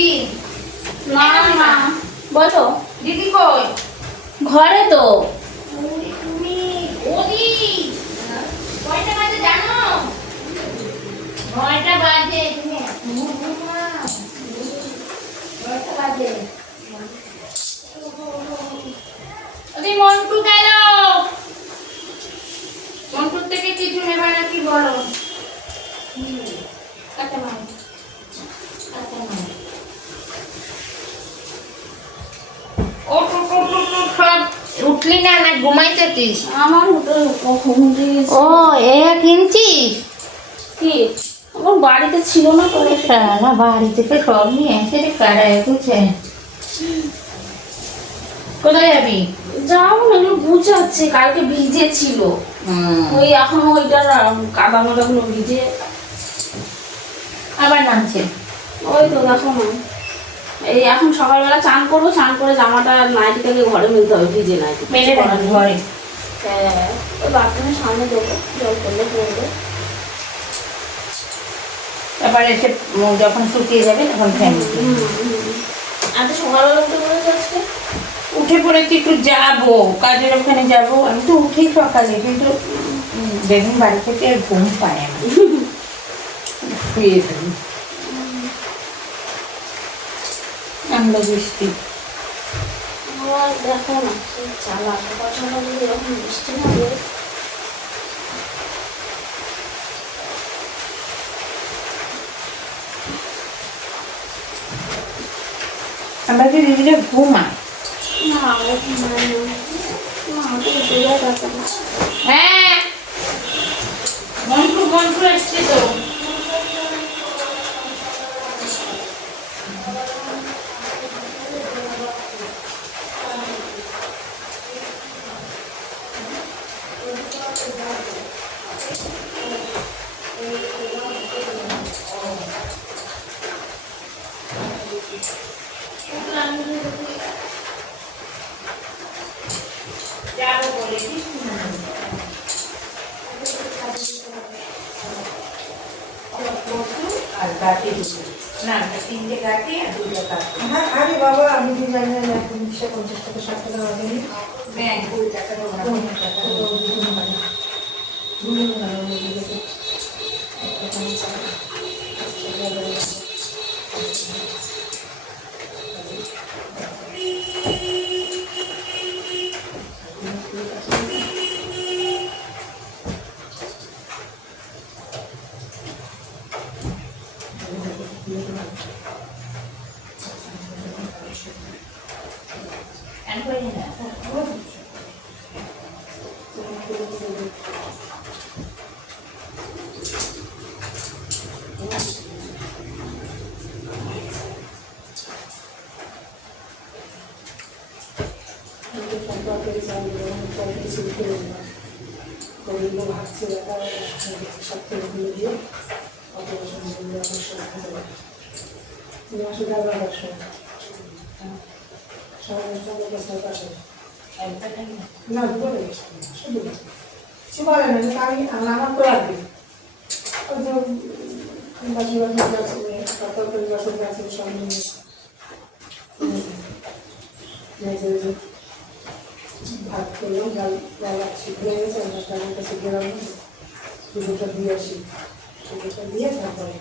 কি না না বলো দিদি কই? ঘরে তো। তুমি ওদি কয়টা বাজে জানো? 9টা বাজে। তুমি এখনো ঘুমাও? 9টা বাজে। ওদি মন্টু গেল। মন্টুর থেকে কিছু নেবা নাকি বলো? কাটা মার। কাটা মার। ও সব উঠলি না না ঘুমাইতেছিস? আমার কখন দিয়েছে ও এ কিনছিস? কি আমার বাড়িতে ছিল না তো। সারা বাড়ি থেকে সব নিয়ে এসে কারায় বুঝছে। কোথায় যাবি? যাও না এগুলো বুঝাচ্ছে কালকে ভিজে ছিল ওই এখন ওইটার কাদা মাদাগুলো ভিজে আবার নামছে। ওই তো দেখো না এই এখন সকালবেলা চান করবো, চান করে জামাটা নাইটিটাকে ঘরে মিলতে হবে, ভিজে নাইটি মেরে রাখবি ঘরে। হ্যাঁ ওই বাথরুমের সামনে দেবো, জল করলে পড়বে। তারপর এসে যখন শুকিয়ে যাবে তখন ফ্যান দিবি। আজকে সকালবেলা উঠে পড়েছে আজকে। উঠে পড়েছি একটু যাবো কাজের ওখানে যাবো। আমি তো উঠি সকালে কিন্তু বেগুন বাড়ি থেকে আর ঘুম পায় না, শুয়ে থাকি। আমরা বৃষ্টি আবার দেখো না সেই চালা সকাল সকাল যদি এরকম বৃষ্টি না হয়। আমরা যে দিদিরা ঘুমায়। না আমার ঘুমায় না, না আমাকে বোঝা যাবে না। হ্যাঁ মন্টু মন্টু এসছে তো। যাবো বলে আর গাঁটি দুটো না 3টে গাঁটি আর 2টা কাটি। হ্যাঁ আরে বাবা আমি কি জানি না 150 টাকা 60 টাকা লাগেনি। ব্যাংক 2 টাকা দাও না 5 টাকা দাও। And put it in that. না বলে শুধু কিছু বলে না যে আমি আমার তো লাগবে ওই যে বাসি বাসি আছে কত করে বাসি আছে সব নিয়ে ভাত করলাম ডাল ডাল শিখে গেছে ডালের কাছে গেলাম দুটোটা দিয়ে আসি দুটোটা দিয়ে তারপরে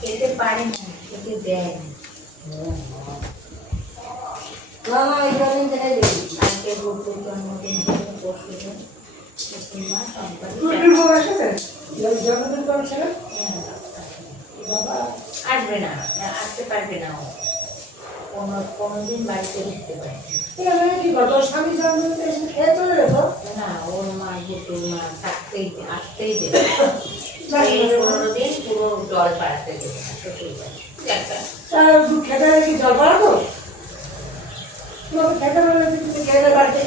খেতে পারে না, খেতে দেয় না না এই জন্য দেখাই দিই আজকে বলতে জন্মদিন থেকে পরশুদিন মা দুটোর বড় আছে জন্মদিন করছে না আসবে না, আসতে পারবে না ও কোনোদিন বাড়িতে ঢুকতে পারে কি করতো স্বামী জন্মদিন এসে খেয়ে চলে যেত না। ওর মা যেত মা থাকতেই আসতেই যেত 15 দিন পুরো জল পাড়াতে যেত না শ্বশুর বাড়ি। খেতে কি জল পাড়াতো খেতে খেতে বাড়িতে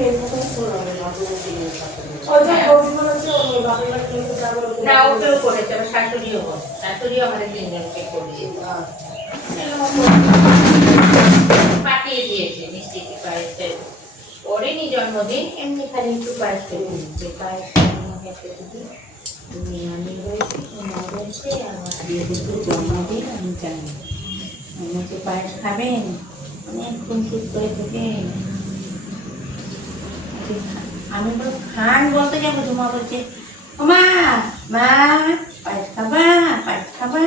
ওই যে রবিবার আছে ওই বাবা খেলতে যাবে না ওকেও করেছে, আমার শাশুড়িও করে, শাশুড়িও আমাদের তিনজনকে করিয়েছে, পাঠিয়ে দিয়েছে মিষ্টি পায়েসে। ওরেনি জন্মদিন, এমনি খালি একটু পায়েস করে দিচ্ছে, পায়েস আমি রয়েছি, মা রয়েছে, আমার দিয়ে দুটো জন্মদিন, আমি জানি আমাকে পায়েস খাবেন, অনেকক্ষণ চুপ করে থাকেন। আমি বলো খান বলতে যাবো, তোমা বলছে ও মা, মা পায়েস খাবা, পায়েস খাবা।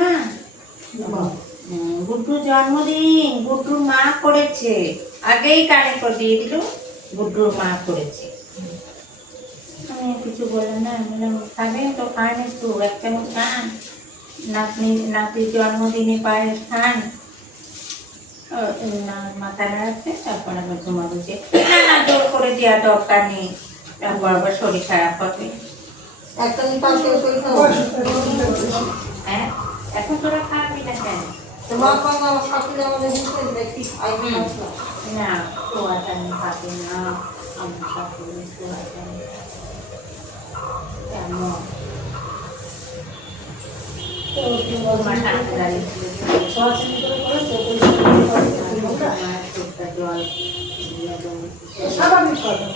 গুড্ডুর জন্মদিন, গুড্ডুর মা করেছে, আগেই কানে করে দিয়ে দিল, গুড্ডুর মা করেছে। আমি কিছু বললাম না, আমি বললাম খাবেন তো খান, একটু এক চামচ খান, নাতির জন্মদিনে পায়েস খান। মাথা নাড়াচ্ছে, তারপর আবার তোমার বলছে না না জোর করে দেওয়া দরকার নেই, তারপর আবার শরীর খারাপ হবে। হ্যাঁ এখন তোরা খাবি না কেন? না তোয়াটানি খাবে না, আমার শাশুড়ি তোয়াটানি কেন তোমার হাতে দাঁড়িয়েছিল জল স্বাভাবিক কথা।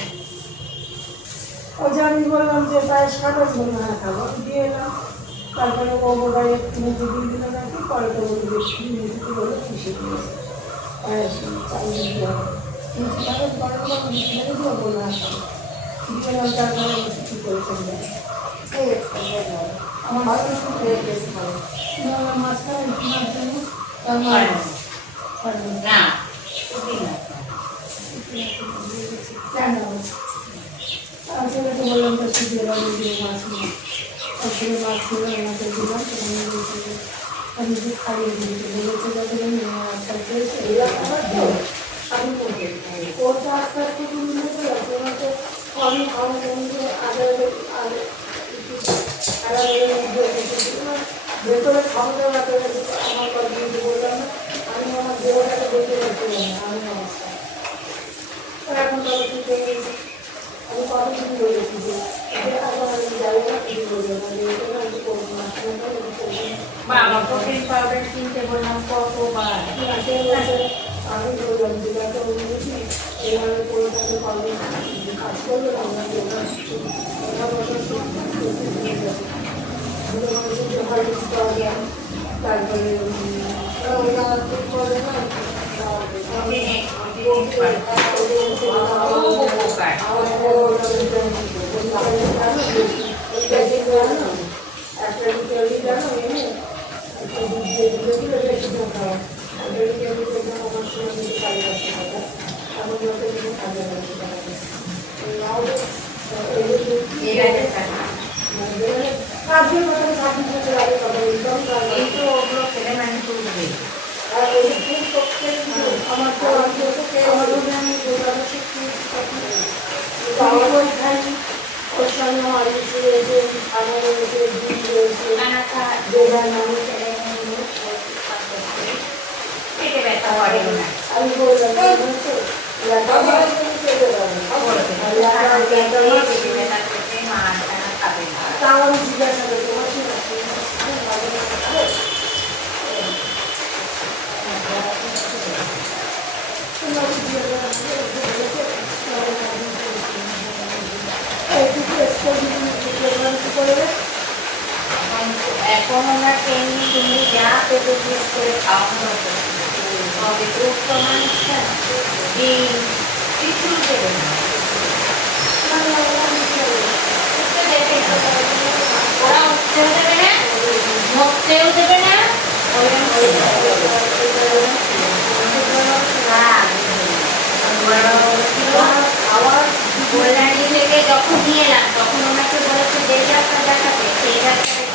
ওই যে আমি বললাম যে পায়েস খাবেন, বললাম হ্যাঁ খাবো, দিয়ে এলাম। তারপরে ও মোবাইলে মুখে দিয়ে দিল নাকি, পরে তো বলে বেশি মুখে বলে খুশি দিয়েছে পায়েস চালিয়ে দিতে হবে। মিষ্টি খাবেন, পরে বললাম মিষ্টি খাবে, দিয়ে বললো হ্যাঁ খাবো, দিয়ে এলাম। তারপরে বলছে কী করেছেন আমার ভালো মাঝখানে কেনার জন্য তার না কেন ছেলেকে বললাম তো শুধু দিয়ে মাছ নিয়ে আসলে মাছ নিয়ে ওনাকে দিলাম, আমি যে খাইয়ে দিয়েছি বলেছে যাতে রাস্তা চেয়েছে আমি ওটা আস্তে আস্তে তুমি নিতে যাচ্ছি ওনাকে আমি খাওয়া বন্ধু ভেতরে খাওয়া দাওয়া করে আমার কিন্তু বললাম না, আমি আমার দেহটাকে দেখতে পাচ্ছি না, আমি অবস্থা এখন তবে ঠিক হয়ে গেছি। আমি কত কিছু বলেছি যে এখন আমি যাবো না, কিছু বলবো না, যেহেতু আমি করবো না, বাবা প্রোটিন পাউডার কিনতে বললাম কতবার, আমি বললাম যে একটা বলেছি এভাবে করে তাকে পাবো কাজ করবে আমরা তারপরে করে না এখন ওনার ট্রেনিং তুমি যা পেতে করে খাওয়ানো হবে, উঠতো মানুষটা কিছু দেবে না, ওরা উঠতেও দেবে না, মরতেও দেবে না। কল্যাণী থেকে যখন নিয়ে এলাম তখন ওনাকে বলেছে যে ডাক্তার দেখাবে, সেই ডাক্তার